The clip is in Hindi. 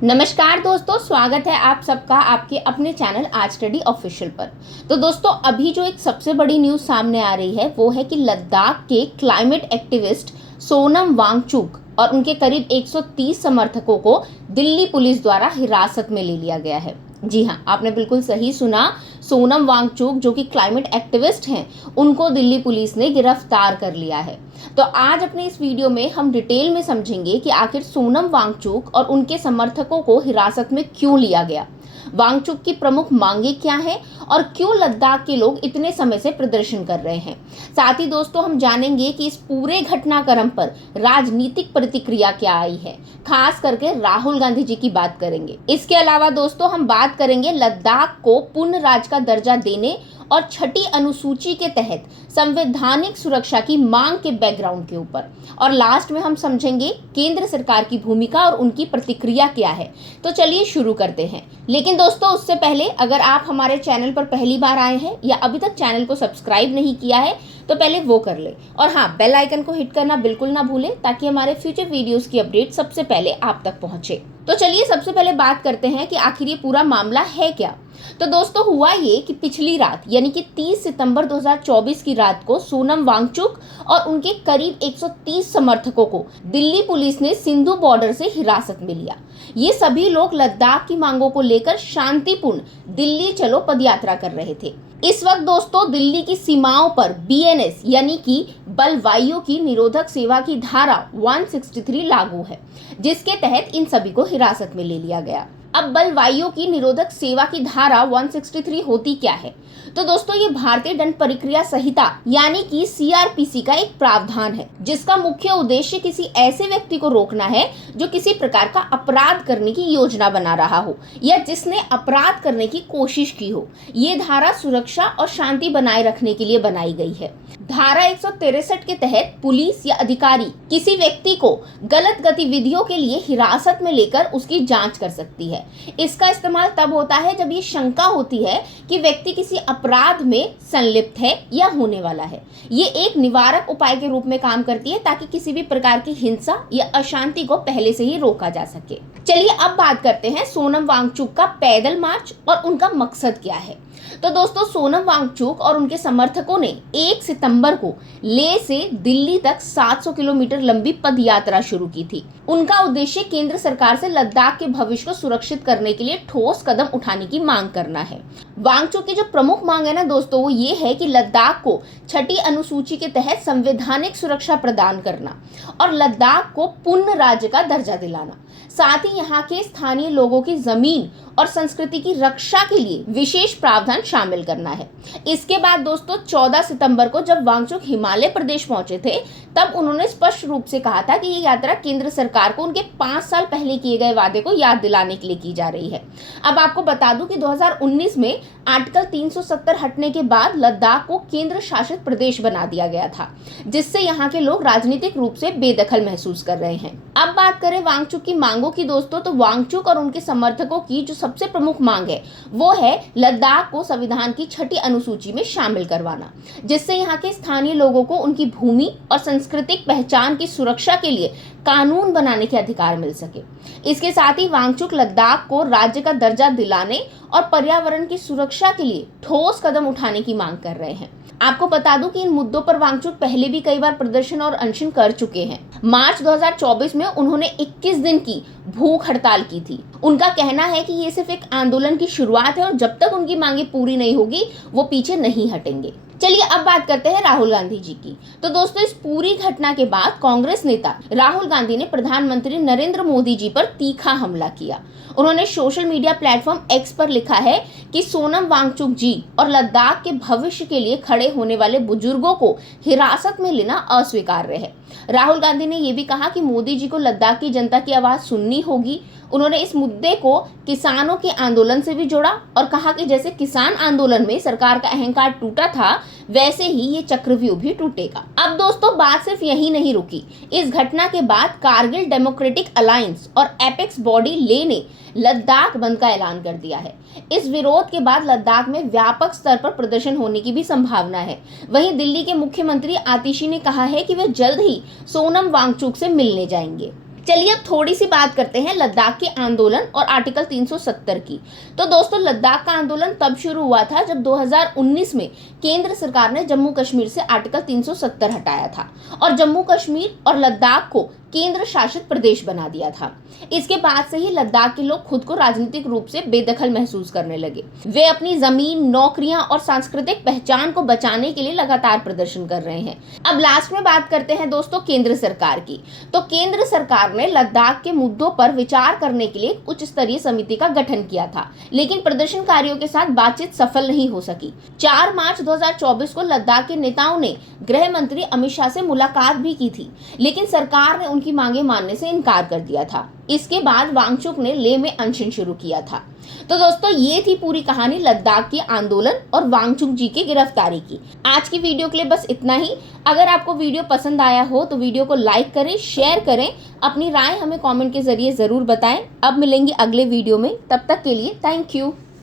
नमस्कार दोस्तों, स्वागत है आप सबका आपके अपने चैनल आज स्टडी ऑफिशियल पर। तो दोस्तों, अभी जो एक सबसे बड़ी न्यूज़ सामने आ रही है वो है कि लद्दाख के क्लाइमेट एक्टिविस्ट सोनम वांगचुक और उनके करीब 130 समर्थकों को दिल्ली पुलिस द्वारा हिरासत में ले लिया गया है। जी हाँ, आपने बिल्कुल सही सुना। सोनम वांगचुक जो कि क्लाइमेट एक्टिविस्ट हैं, उनको दिल्ली पुलिस ने गिरफ्तार कर लिया है। तो आज अपने इस वीडियो में हम डिटेल में समझेंगे कि आखिर सोनम वांगचुक और उनके समर्थकों को हिरासत में क्यों लिया गया, वांगचुक की प्रमुख मांगे क्या हैं और क्यों लद्दाख के लोग इतने समय से प्रदर्शन कर रहे हैं। साथ ही दोस्तों, हम जानेंगे कि इस पूरे घटनाक्रम पर राजनीतिक प्रतिक्रिया क्या आई है, खास करके राहुल गांधी जी की बात करेंगे। इसके अलावा दोस्तों, हम बात करेंगे लद्दाख को पूर्ण राज्य का दर्जा देने और छठी अनुसूची के तहत संवैधानिक सुरक्षा की मांग के बैकग्राउंड के ऊपर, और लास्ट में हम समझेंगे केंद्र सरकार की भूमिका और उनकी प्रतिक्रिया क्या है। तो चलिए शुरू करते हैं। लेकिन दोस्तों, उससे पहले अगर आप हमारे चैनल पर पहली बार आए हैं या अभी तक चैनल को सब्सक्राइब नहीं किया है तो पहले वो कर ले, और हाँ, बेल आइकन को हिट करना बिल्कुल ना भूलें ताकि हमारे फ्यूचर वीडियोस की अपडेट सबसे पहले आप तक पहुंचे। तो चलिए सबसे पहले बात करते हैं कि आखिर ये पूरा मामला है क्या। तो दोस्तों, हुआ ये कि पिछली रात यानी कि 30 सितंबर 2024 की रात को सोनम वांगचुक और उनके करीब 130 समर्थकों को दिल्ली पुलिस ने सिंधु बॉर्डर से हिरासत में लिया। ये सभी लोग लद्दाख की मांगों को लेकर शांतिपूर्ण दिल्ली चलो पदयात्रा कर रहे थे। इस वक्त दोस्तों, दिल्ली की सीमाओं पर बीएनएस यानी कि बल वायु की निरोधक सेवा की धारा 163 लागू है, जिसके तहत इन सभी को हिरासत में ले लिया गया। अब बल वायु की निरोधक सेवा की धारा 163 होती क्या है? तो दोस्तों, ये भारतीय दंड प्रक्रिया संहिता यानी कि सीआरपीसी का एक प्रावधान है, जिसका मुख्य उद्देश्य किसी ऐसे व्यक्ति को रोकना है जो किसी प्रकार का अपराध करने की योजना बना रहा हो या जिसने अपराध करने की कोशिश की हो। ये धारा सुरक्षा और शांति बनाए रखने के लिए बनाई गई है। धारा 163 के तहत पुलिस या अधिकारी किसी व्यक्ति को गलत गतिविधियों के लिए हिरासत में लेकर उसकी जांच कर सकती है। इसका इस्तेमाल तब होता है जब ये शंका होती है कि व्यक्ति किसी अपराध में संलिप्त है या होने वाला है। ये एक निवारक उपाय के रूप में काम करती है ताकि किसी भी प्रकार की हिंसा या अशांति को पहले से ही रोका जा सके। चलिए अब बात करते हैं सोनम वांगचुक का पैदल मार्च और उनका मकसद क्या है। तो दोस्तों, सोनम वांगचुक और उनके समर्थकों ने 1 सितंबर को लेह से दिल्ली तक 700 किलोमीटर लंबी पद यात्रा शुरू की थी। उनका उद्देश्य केंद्र सरकार से लद्दाख के भविष्य को सुरक्षित करने के लिए ठोस कदम उठाने की मांग करना है। वांगचुक की जो प्रमुख मांग है ना दोस्तों, वो ये है कि लद्दाख को छठी अनुसूची के तहत संवैधानिक सुरक्षा प्रदान करना और लद्दाख को पूर्ण राज्य का दर्जा दिलाना। साथ ही यहाँ के स्थानीय लोगों की जमीन और संस्कृति की रक्षा के लिए विशेष प्रावधान शामिल करना है। इसके बाद दोस्तों, 14 सितंबर को जब वांगचुक हिमाचल प्रदेश पहुंचे थे, तब उन्होंने स्पष्ट रूप से कहा था कि ये यात्रा केंद्र सरकार को उनके 5 साल पहले किए गए वादे को याद दिलाने के लिए की जा रही है। अब आपको बता दूं कि 2019 में आर्टिकल 370 हटने के बाद लद्दाख को केंद्र शासित प्रदेश बना दिया गया था, जिससे यहाँ के लोग राजनीतिक रूप से बेदखल महसूस कर रहे हैं। अब बात करें वांगचुक की मांगों की दोस्तों, तो वांगचुक और उनके समर्थकों की जो सबसे प्रमुख मांग है वो है लद्दाख को संविधान की छठी अनुसूची में शामिल करवाना, जिससे यहाँ के स्थानीय लोगों को उनकी भूमि और सांस्कृतिक पहचान की सुरक्षा के लिए कानून बनाने के अधिकार मिल सके। इसके साथ ही वांगचुक लद्दाख को राज्य का दर्जा दिलाने और पर्यावरण की सुरक्षा के लिए ठोस कदम उठाने की मांग कर रहे हैं। आपको बता दूं कि इन मुद्दों पर वांगचुक पहले भी कई बार प्रदर्शन और अनशन कर चुके हैं। मार्च 2024 में उन्होंने 21 दिन की भूख हड़ताल की थी। उनका कहना है कि ये सिर्फ एक आंदोलन की शुरुआत है और जब तक उनकी मांगे पूरी नहीं होगी वो पीछे नहीं हटेंगे। चलिए अब बात करते हैं राहुल गांधी जी की। तो दोस्तों, इस पूरी घटना के बाद कांग्रेस नेता राहुल गांधी ने प्रधानमंत्री नरेंद्र मोदी जी पर तीखा हमला किया। उन्होंने सोशल मीडिया प्लेटफॉर्म एक्स पर लिखा है कि सोनम वांगचुक जी और लद्दाख के भविष्य के लिए खड़े होने वाले बुजुर्गों को हिरासत में लेना अस्वीकार्य है। राहुल गांधी ने यह भी कहा कि मोदी जी को लद्दाख की जनता की आवाज सुननी होगी। उन्होंने इस मुद्दे को किसानों के आंदोलन से भी जोड़ा और कहा कि जैसे किसान आंदोलन में सरकार का अहंकार टूटा था, वैसे ही ये चक्रव्यूह भी टूटेगा। अब दोस्तों, बात सिर्फ यही नहीं रुकी। इस घटना के बाद कारगिल डेमोक्रेटिक अलायंस और एपेक्स बॉडी ले ने लद्दाख बंद का ऐलान कर दिया है। इस विरोध के बाद लद्दाख में व्यापक स्तर पर प्रदर्शन होने की भी संभावना है। वहीं दिल्ली के मुख्यमंत्री आतिशी ने कहा है कि वे जल्द ही सोनम वांगचुक से मिलने जाएंगे। चलिए अब थोड़ी सी बात करते हैं लद्दाख के आंदोलन और आर्टिकल 370 की। तो दोस्तों लद्दाख का आंदोलन तब शुरू हुआ था जब 2019 में केंद्र सरकार ने जम्मू कश्मीर से आर्टिकल 370 हटाया था और जम्मू कश्मीर और लद्दाख को केंद्र शासित प्रदेश बना दिया था। इसके बाद से ही लद्दाख के लोग खुद को राजनीतिक रूप से बेदखल महसूस करने लगे। वे अपनी जमीन, नौकरियां और सांस्कृतिक पहचान को बचाने के लिए लगातार प्रदर्शन कर रहे हैं। अब लास्ट में बात करते हैं दोस्तों केंद्र सरकार की। तो केंद्र सरकार ने लद्दाख के मुद्दों पर विचार करने के लिए उच्च स्तरीय समिति का गठन किया था, लेकिन प्रदर्शनकारियों के साथ बातचीत सफल नहीं हो सकी। 4 मार्च 2024 को लद्दाख के नेताओं ने गृह मंत्री अमित शाह से मुलाकात भी की थी, लेकिन सरकार ने उनकी मांगे मानने से इनकार कर दिया था। इसके बाद वांगचुक ने लेह में अनशन शुरू किया था। तो दोस्तों ये थी पूरी कहानी लद्दाख के आंदोलन और वांगचुक जी की गिरफ्तारी की। आज की वीडियो के लिए बस इतना ही। अगर आपको वीडियो पसंद आया हो तो वीडियो को लाइक करें, शेयर करें, अपनी राय हमें कमेंट के जरिए जरूर बताएं। अब मिलेंगे अगले वीडियो में, तब तक के लिए थैंक यू।